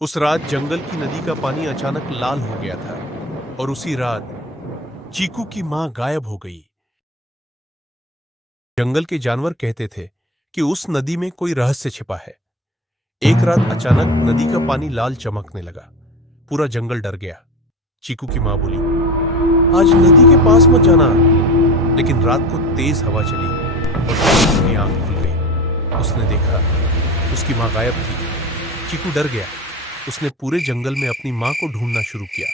उस रात जंगल की नदी का पानी अचानक लाल हो गया था और उसी रात चीकू की मां गायब हो गई। जंगल के जानवर कहते थे कि उस नदी में कोई रहस्य छिपा है। एक रात अचानक नदी का पानी लाल चमकने लगा। पूरा जंगल डर गया। चीकू की मां बोली, आज नदी के पास मत जाना। लेकिन रात को तेज हवा चली और चीकू की आंख खुल गई। उसने देखा उसकी मां गायब थी। चीकू डर गया। उसने पूरे जंगल में अपनी मां को ढूंढना शुरू किया।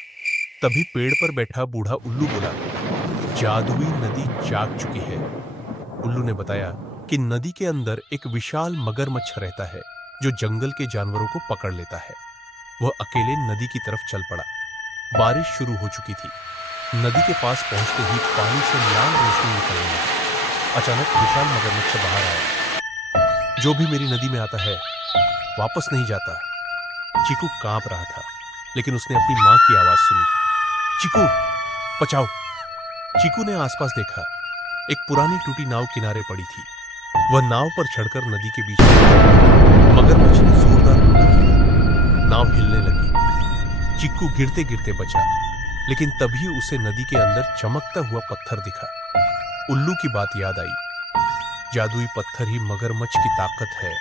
तभी पेड़ पर बैठा बूढ़ा उल्लू बोला, जादुई नदी जाग चुकी है। उल्लू ने बताया कि नदी के अंदर एक विशाल मगरमच्छ रहता है जो जंगल के जानवरों को पकड़ लेता है। वह अकेले नदी की तरफ चल पड़ा। बारिश शुरू हो चुकी थी। नदी के पास पहुंचते ही पानी से लाल रोशनी निकलने लगी। अचानक विशाल मगरमच्छ बाहर आया। जो भी मेरी नदी में आता है वापस नहीं जाता। चीकू कांप रहा था, लेकिन उसने अपनी मां की आवाज सुनी, चीकू बचाओ। चीकू ने आसपास देखा। एक पुरानी टूटी नाव किनारे पड़ी थी। वह नाव पर चढ़कर नदी के बीच में मगरमच्छ ने जोरदार हमला किया। नाव हिलने लगी। चीकू गिरते गिरते बचा, लेकिन तभी उसे नदी के अंदर चमकता हुआ पत्थर दिखा। उल्लू की बात याद आई, जादुई पत्थर ही मगरमच्छ की ताकत है।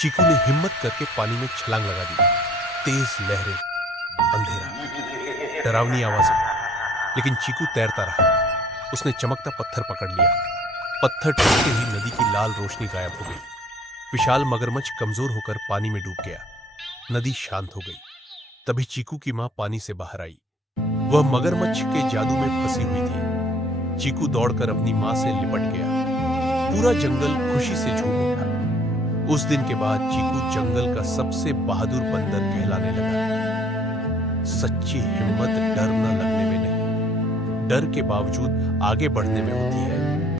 चीकू ने हिम्मत करके पानी में छलांग लगा दी। तेज लहरें, अंधेरा, डरावनी आवाजें, लेकिन चीकू तैरता रहा। उसने चमकता पत्थर पकड़ लिया। पत्थर टूटते ही नदी की लाल रोशनी गायब हो गई। विशाल मगरमच्छ कमजोर होकर पानी में डूब गया। नदी शांत हो गई। तभी चीकू की मां पानी से बाहर आई। वह मगरमच्छ के जादू में फंसी हुई थी। चीकू दौड़कर अपनी मां से लिपट गया। पूरा जंगल खुशी से झूम उठा। उस दिन के बाद चीकू जंगल का सबसे बहादुर बंदर कहलाने लगा। सच्ची हिम्मत डर न लगने में नहीं, डर के बावजूद आगे बढ़ने में होती है।